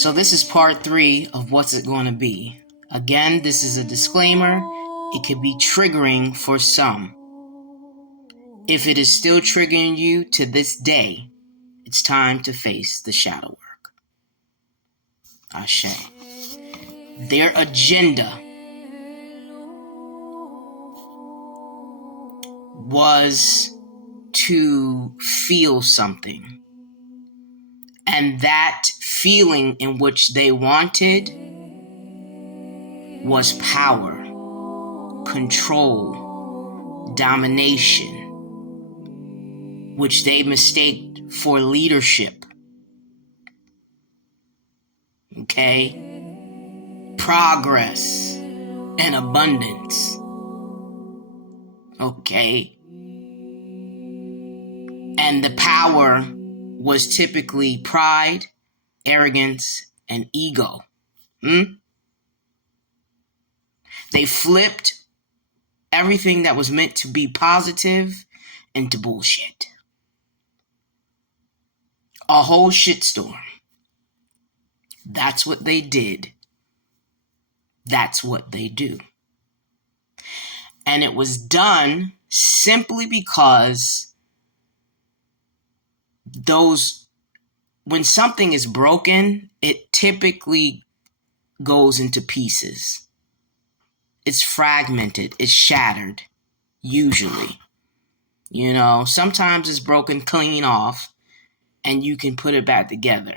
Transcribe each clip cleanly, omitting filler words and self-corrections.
So this is part 3 of what's it going to be. Again, this is a disclaimer. It could be triggering for some. If it is still triggering you to this day, it's time to face the shadow work. Ashe. Their agenda was to feel something. And that feeling in which they wanted was power, control, domination, which they mistaked for leadership. Okay? Progress and abundance. Okay? And the power was typically pride, arrogance, and ego. They flipped everything that was meant to be positive into bullshit. A whole shitstorm. That's what they did. That's what they do. And it was done simply because when something is broken, it typically goes into pieces. It's fragmented. It's shattered. Usually. Sometimes it's broken clean off and you can put it back together.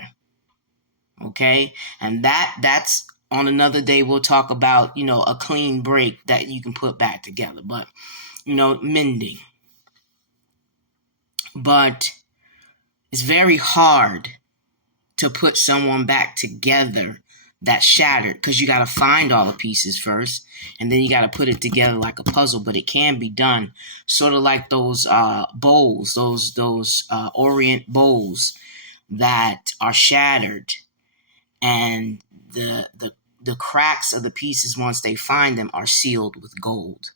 Okay? And that's on another day we'll talk about, a clean break that you can put back together. But, mending. But it's very hard to put someone back together that's shattered because you got to find all the pieces first and then you got to put it together like a puzzle. But it can be done sort of like those bowls, those Orient bowls that are shattered, and the cracks of the pieces, once they find them, are sealed with gold.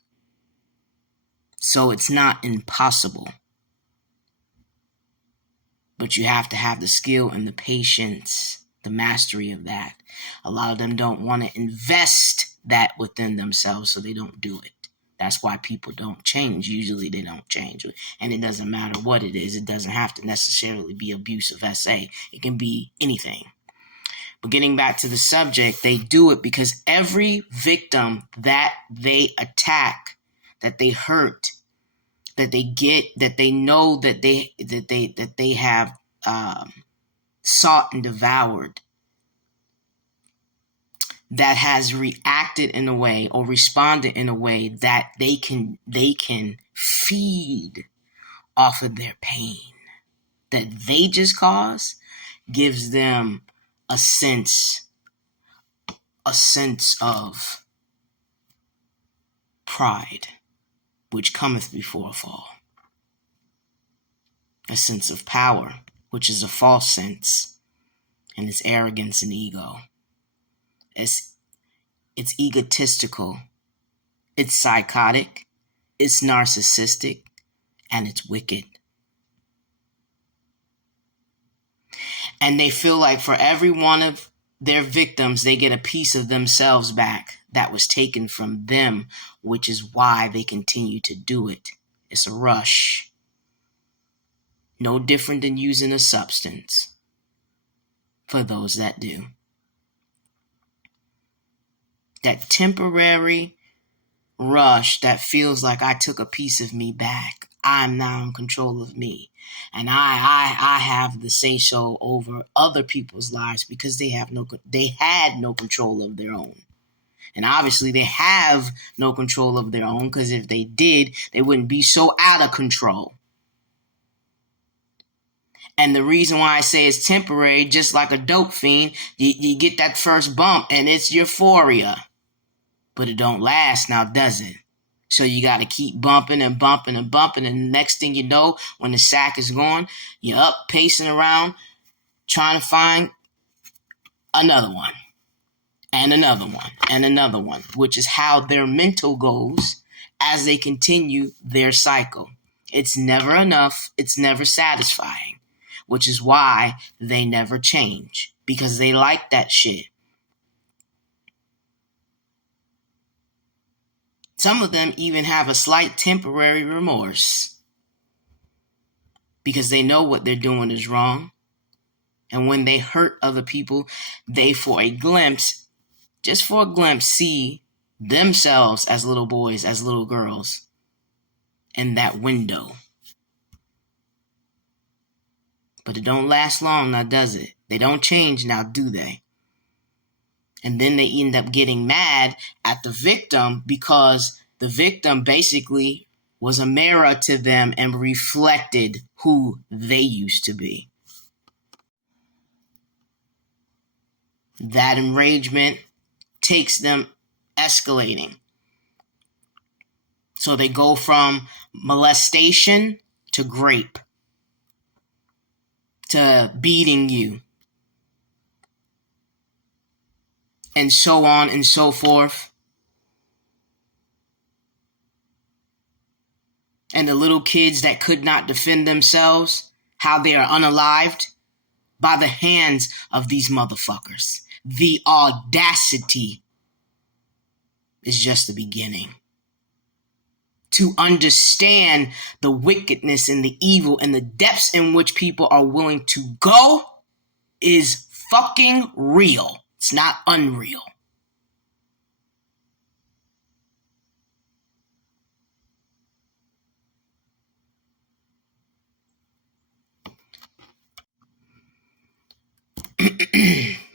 So it's not impossible. But you have to have the skill and the patience, the mastery of that. A lot of them don't want to invest that within themselves, so they don't do it. That's why people don't change. Usually they don't change. And it doesn't matter what it is. It doesn't have to necessarily be abusive SA. It can be anything. But getting back to the subject, they do it because every victim that they attack, that they hurt, that they get, that they know that they have sought and devoured, that has reacted in a way or responded in a way that they can feed off of their pain that they just caused, gives them a sense of pride, which cometh before a fall. A sense of power, which is a false sense, and it's arrogance and ego. It's egotistical, it's psychotic, it's narcissistic, and it's wicked. And they feel like for every one of their victims, they get a piece of themselves back that was taken from them, which is why they continue to do it. It's a rush. No different than using a substance for those that do. That temporary rush that feels like I took a piece of me back. I'm now in control of me. And I have the say-so over other people's lives because they had no control of their own. And obviously they have no control of their own, because if they did, they wouldn't be so out of control. And the reason why I say it's temporary, just like a dope fiend, you get that first bump and it's euphoria. But it don't last now, does it? So you got to keep bumping and bumping and bumping. And the next thing you know, when the sack is gone, you're up pacing around trying to find another one and another one and another one, which is how their mental goes as they continue their cycle. It's never enough. It's never satisfying. which is why they never change, because they like that shit. Some of them even have a slight temporary remorse because they know what they're doing is wrong. And when they hurt other people, they, for a glimpse, just for a glimpse, see themselves as little boys, as little girls in that window. But it don't last long now, does it? They don't change now, do they? And then they end up getting mad at the victim because the victim basically was a mirror to them and reflected who they used to be. That enragement takes them escalating. So they go from molestation to grape, to beating you, and so on and so forth. And the little kids that could not defend themselves, how they are unalived by the hands of these motherfuckers. The audacity is just the beginning. To understand the wickedness and the evil and the depths in which people are willing to go is fucking real. It's not unreal.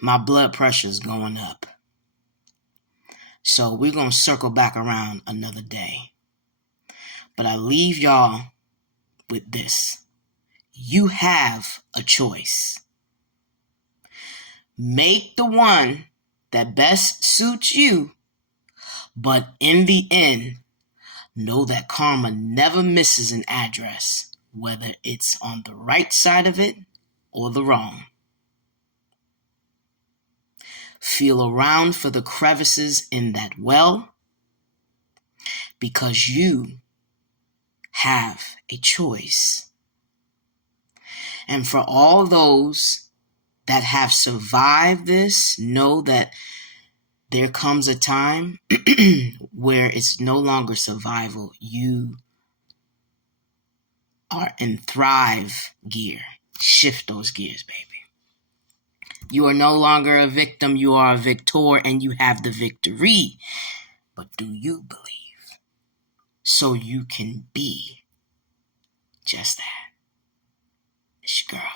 My blood pressure is going up. So we're going to circle back around another day. But I leave y'all with this. You have a choice. Make the one that best suits you, but in the end, know that karma never misses an address, whether it's on the right side of it or the wrong. Feel around for the crevices in that well, because you have a choice. And for all those that have survived this, know that there comes a time where it's no longer survival. You are in thrive gear. Shift those gears, baby. You are no longer a victim. You are a victor, and you have the victory. But do you believe? So you can be just that. It's your girl.